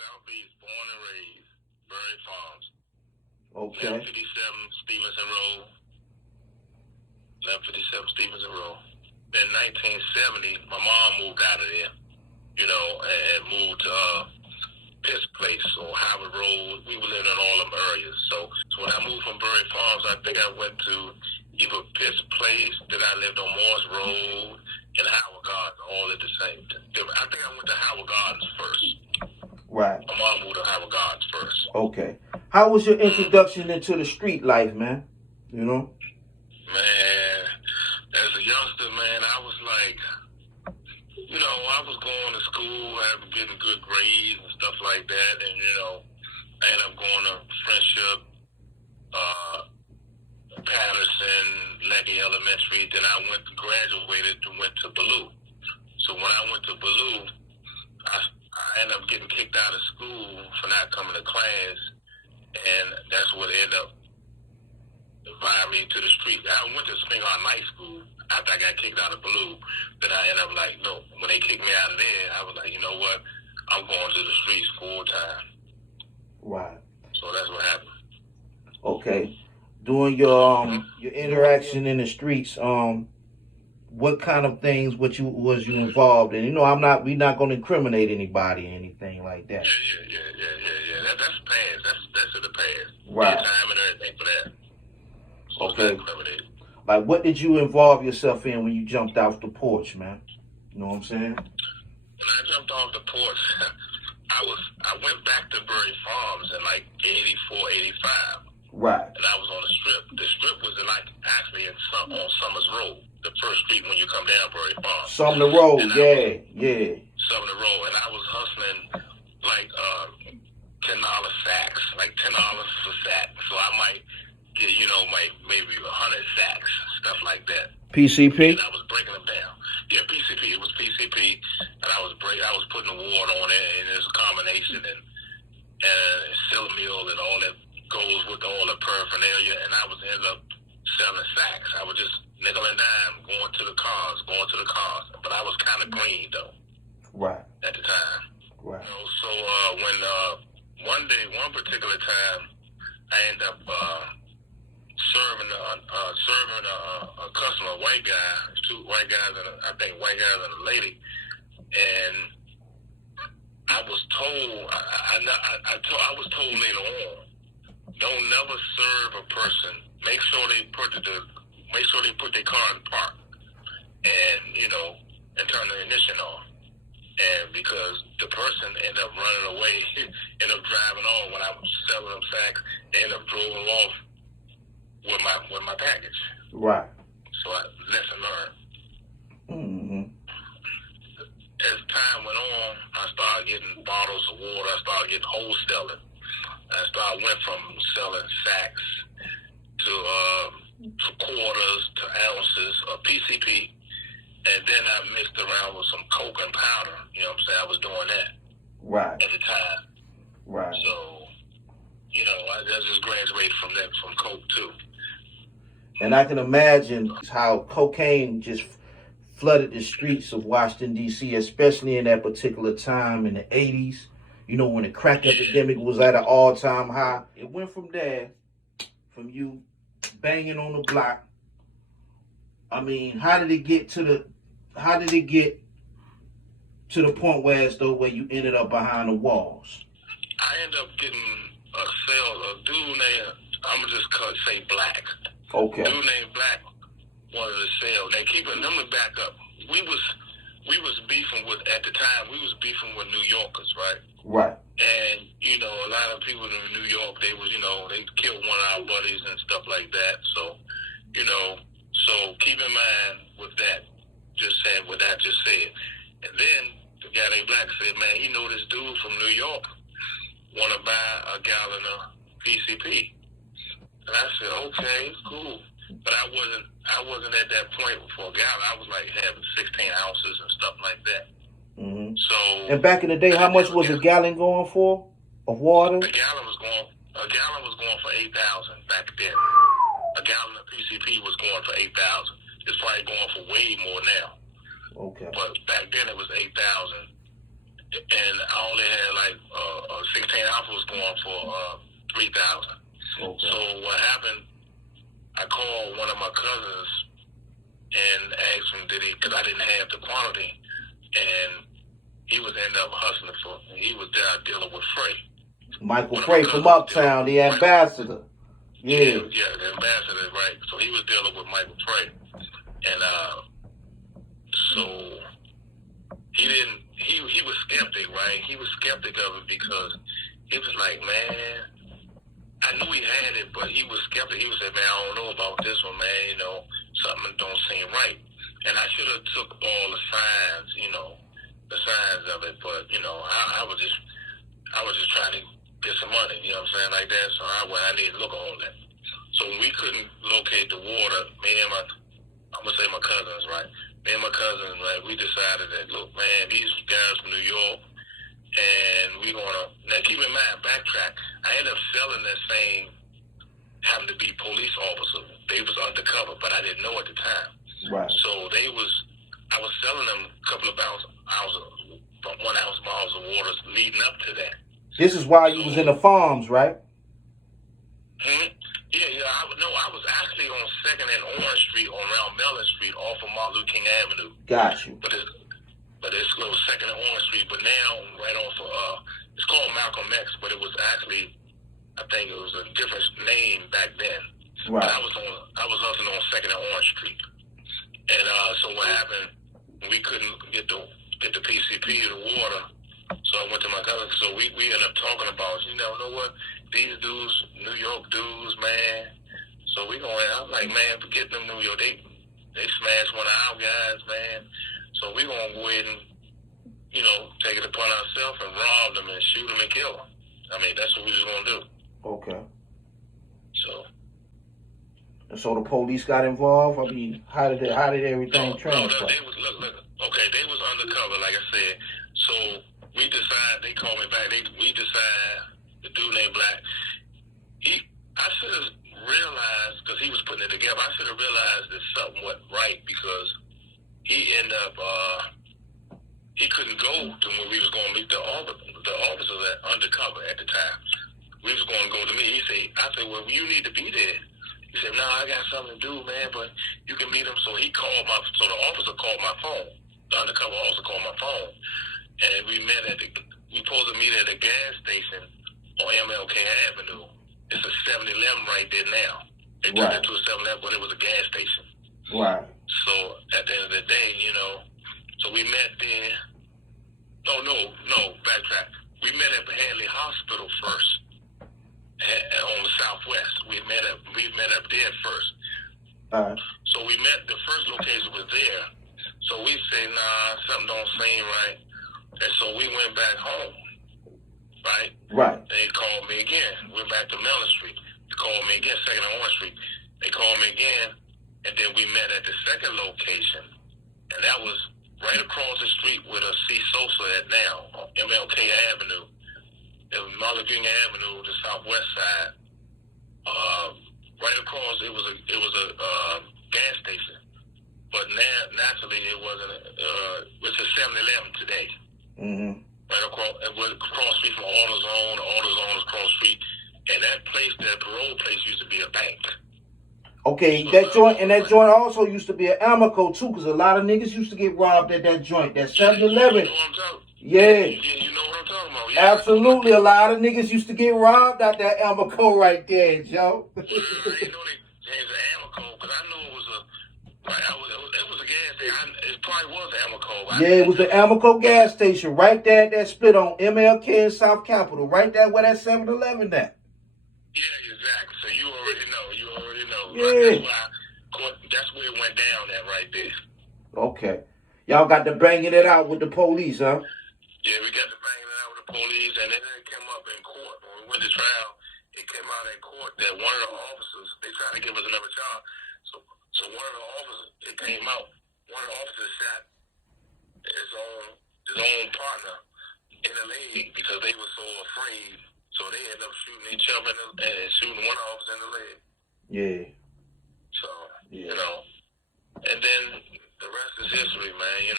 Southeast, born and raised, Berry Farms. Okay. 1157 Stevenson Road. 1157 Stevenson Road. In 1970, my mom moved out of there, and moved to Pitts Place or Howard Road. We were living in all them areas. So when I moved from Berry Farms, I think I went to either Pitts Place, then I lived on Morse Road and Howard Gardens, all at the same time. I think I went to Howard Gardens first. Right. My mom moved to Howard Gardens first. Okay. How was your introduction into the street life, man? Man, as a youngster, man, I was like, I was going to school, getting good grades and stuff like that, and, I ended up going to Friendship, Patterson, Lecky Elementary, then I graduated and went to Ballou. So when I went to Ballou, I ended up getting kicked out of school for not coming to class, and that's what ended up inviting me to the street. I went to Spingarn Night School after I got kicked out of Ballou. Then I ended up like, no, when they kicked me out of there, I was like, you know what, I'm going to the streets full time. Right. So that's what happened. Okay. During your interaction in the streets, what kind of things was you involved in? We're not going to incriminate anybody or anything like that. Yeah. That's past. That's in the past. Right. Time and everything for that. So okay. Like, what did you involve yourself in when you jumped off the porch, man? You know what I'm saying? When I jumped off the porch, I went back to Berry Farms in like 84, 85. Right. And I was on the strip. The strip was actually on Summers Road, the first street when you come down Berry Farms. Sumner Road, yeah. Sumner Road, and I was hustling like $10 sacks, like $10 a sack. So I might get, maybe 100 sacks, stuff like that. PCP? And I was breaking them down. Yeah, PCP. It was PCP, and I was putting the water on it, and it was a combination and Silmeal and all that goes with all the paraphernalia, and I was ended up selling sacks. I was just nickel and dime going to the cars, but I was kind of green though. Right. At the time. Right. So when one particular time, I ended up serving a customer, a white guy, two white guys and white guys and a lady, and I was told I was told later on, don't never serve a person. Make sure they put their car in park, and and turn the ignition off. And because the person ended up running away, ended up driving on when I was selling them sacks, they ended up driving off with my package. Right. So lesson learned. Mm-hmm. As time went on, I started getting bottles of water. I started getting wholesaling. I went from selling sacks to quarters to ounces of PCP, and then I mixed around with some coke and powder. You know what I'm saying? I was doing that. Right. At the time. Right. So, I just graduated from coke too. And I can imagine how cocaine just flooded the streets of Washington, D.C., especially in that particular time in the 80s, when the crack epidemic was at an all-time high. It went from there, from you banging on the block. I mean, how did it get to the point where you ended up behind the walls? I ended up getting a dude named, I'm going to just say Black. Okay. Dude named Black wanted to sell. Now, let me back up. We was beefing with, at the time, with New Yorkers, right? Right. And, a lot of people in New York, they killed one of our buddies and stuff like that. So, so keep in mind with that, just saying what I just said. And then the guy named Black said, man, this dude from New York want to buy a gallon of PCP. And I said, okay, it's cool. But I wasn't at that point for a gallon. I was like having 16 ounces and stuff like that. Mm-hmm. So. And back in the day, how much was a gallon going for of water? A gallon was going for 8,000 back then. A gallon of PCP was going for 8,000. It's probably going for way more now. Okay. But back then it was 8,000, and I only had like 16 ounces was going for 3,000. Okay. So what happened? I called one of my cousins and asked him because I didn't have the quantity, and he was end up hustling for. He was there dealing with Frey. Michael Frey from Uptown, the ambassador. Yeah. Yeah, the ambassador, right? So he was dealing with Michael Frey, and so he didn't. He was skeptic, right? He was skeptic of it because he was like, man, I knew he had it, but he was skeptic. He was like, man, I don't know about this one, man. You know, something don't seem right. And I should have took all the signs, the signs of it. But I was just trying to get some money. You know what I'm saying, like that. So I need to look on that. So when we couldn't locate the water, I'm gonna say my cousins, right? Me and my cousins, right? We decided that, look, man, these guys from New York, and we gonna now keep in mind, backtrack. I ended up selling that same, happened to be police officer. They was undercover, but I didn't know at the time. Right. So I was selling them a couple of ounces, 1 ounce bottles of water leading up to that. This is while you was in the farms, right? Yeah. I was actually on 2nd and Orange Street, on around Mellon Street, off of Martin Luther King Avenue. Got you. But it's called 2nd and Orange Street. But now, right off of, it's called Malcolm X, but it was actually, I think it was a different name back then. Right. But I was hustling on 2nd and Orange Street. And so what happened, we couldn't get the PCP, the water. So I went to my cousin. So we ended up talking about, know what? These dudes, New York dudes, man. So I'm like, man, forget them New York. They smashed one of our guys, man. So we gonna go ahead and, take it upon ourselves and rob them and shoot them and kill them. I mean, that's what we was gonna do. Okay. So the police got involved. I mean, how did everything transpire? No, they was look. Okay, they was undercover, like I said. So we decided. They called me back. We decided. The dude named Black. I should have realized, because he was putting it together. I should have realized that something wasn't right, because he ended up. He couldn't go to where we was going to meet the officers undercover at the time. We was going to go to me. I said, well, you need to be there. He said, no, I got something to do, man, but you can meet him. So the officer called my phone. The undercover officer called my phone. And we supposed to meet at a gas station on MLK Avenue. It's a 7-Eleven right there now. They turned it to a 7-Eleven, but it was a gas station. Right. So at the end of the day, so we met there. No, backtrack. We met at Hadley Hospital first. On the Southwest. We met up there first. All right. So we met, the first location was there. So we said, nah, something don't seem right. And so we went back home. Right? Right. They called me again. Went back to Mellon Street. They called me again, 2nd and Orange Street. They called me again, and then we met at the second location. And that was right across the street where the C. Sosa at now, on MLK Avenue. It was Martin Luther King Avenue, the southwest side. Right across, it was a gas station. But naturally, it wasn't. It's a 7-Eleven today. Mm-hmm. Right across, it was across street from AutoZone. AutoZone is across street, and that parole place used to be a bank. Okay, that joint also used to be an Amoco too, because a lot of niggas used to get robbed at that joint. That 7-Eleven. Yeah. You know what I'm talking about? Yeah. Absolutely, a lot of niggas used to get robbed at that Amoco right there, Joe. I didn't know they changed the Amoco, because I knew it was it was a gas station. It probably was an Amoco. Yeah, it was the Amoco gas station right there at that split on MLK and South Capitol, right there where that 7-Eleven at. Yeah, exactly. So you already know. Yeah. That's where it went down at right there. Okay. Y'all got to banging it out with the police, huh? Yeah, we got to banging it out with the police, and then it came up in court. When we went to trial, it came out in court that one of the officers, they tried to give us another charge. So one of the officers, it came out, one of the officers shot his own partner in the leg because they were so afraid. So they ended up shooting each other and shooting one officer in the leg. Yeah. So, and then the rest is history, man.